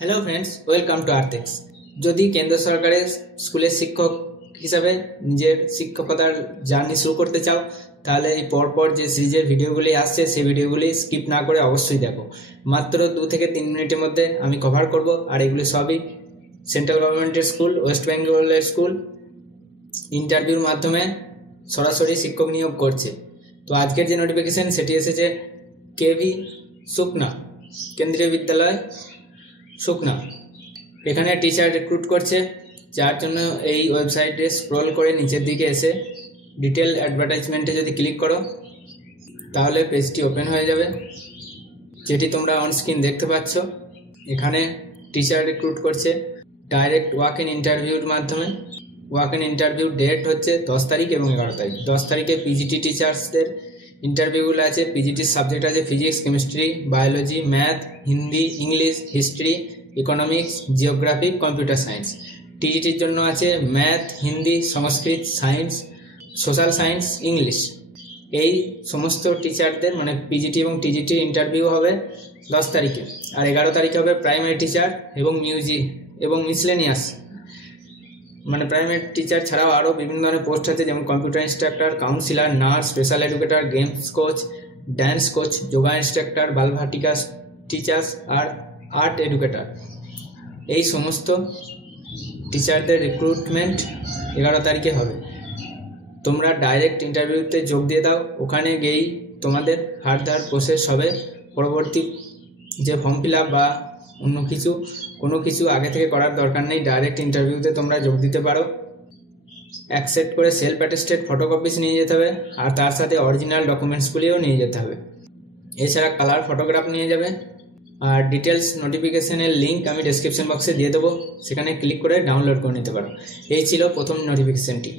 Hello friends, welcome to Arthex. যদি কেন্দ্র সরকারের স্কুলের শিক্ষক হিসাবে নিজের শিক্ষকতার জার্নি শুরু করতে চাও, তাহলে এই পরপর যে সিরিজের ভিডিওগুলি আসছে সেই ভিডিওগুলি স্কিপ না করে অবশ্যই দেখো। মাত্র 2 থেকে 3 মিনিটের মধ্যে আমি কভার করব, আর এগুলি সবই সেন্ট্রাল গভর্নমেন্টের স্কুল, ওয়েস্ট বেঙ্গলের স্কুল ইন্টারভিউর মাধ্যমে সরাসরি শিক্ষক নিয়োগ করছে। তো আজকের যে নোটিফিকেশন সেটি এসেছে কেভি সুকনা কেন্দ্রীয় বিদ্যালয় সুকনা। এখানে টিচার রিক্রুট করছে, যার জন্য এই ওয়েবসাইটে স্ক্রল করে নিচের দিকে এসে ডিটেল অ্যাডভার্টাইজমেন্টে যদি ক্লিক করো তাহলে পেজটি ওপেন হয়ে যাবে, যেটি তোমরা অন স্ক্রিন দেখতে পাচ্ছ। এখানে টিচার রিক্রুট করছে ডাইরেক্ট ওয়াক ইন ইন্টারভিউর মাধ্যমে। ওয়াক ইন ইন্টারভিউ ডেট হচ্ছে 10 তারিখ এবং 11 তারিখ। 10 তারিখে পিজিটি টিচার্সদের ইন্টারভিউগুলো আছে। পিজিটির সাবজেক্ট আছে physics, chemistry, biology, math, Hindi, English, history, economics, geography, computer science. টিজিটির জন্য আছে math, Hindi, Sanskrit, science, social science, English. এই সমস্ত টিচারদের মানে পিজিটি এবং টিজিটির ইন্টারভিউ হবে 10 তারিখে। আর 11 তারিখে হবে প্রাইমারি টিচার এবং মিউজিক এবং মিসলেনিয়াস, মানে প্রাইমারি টিচার ছাড়াও আরও বিভিন্ন ধরনের পোস্ট আছে, যেমন computer instructor, counsellor, nurse, special educator, games coach, dance coach, yoga instructor, Balvatika teachers আর আর্ট এডুকেটর। এই সমস্ত টিচারদের রিক্রুটমেন্ট 11 তারিখে হবে। তোমরা ডাইরেক্ট ইন্টারভিউতে যোগ দিয়ে দাও। ওখানে গিয়েই তোমাদের ফার্দার প্রসেস হবে। পরবর্তী যে ফর্ম ফিল আপ বা অন্য কোনো কিছু আগে থেকে করার দরকার নেই। ডাইরেক্ট ইন্টারভিউতে তোমরা যোগ দিতে পারো। অ্যাকসেপ্ট করে সেলফ অ্যাটেস্টেড ফটোকপিস নিয়ে যেতে হবে, আর তার সাথে অরিজিনাল ডকুমেন্টসগুলিও নিয়ে যেতে হবে। এছাড়া কালার ফটোগ্রাফ নিয়ে যাবে। আর ডিটেলস নোটিফিকেশনের লিঙ্ক আমি ডেসক্রিপশন বক্সে দিয়ে দেবো, সেখানে ক্লিক করে ডাউনলোড করে নিতে পারো। এই ছিল প্রথম নোটিফিকেশনটি।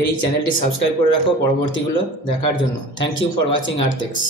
এই চ্যানেলটি সাবস্ক্রাইব করে রাখো পরবর্তীগুলো দেখার জন্য। Thank you for watching আর্থেক্স।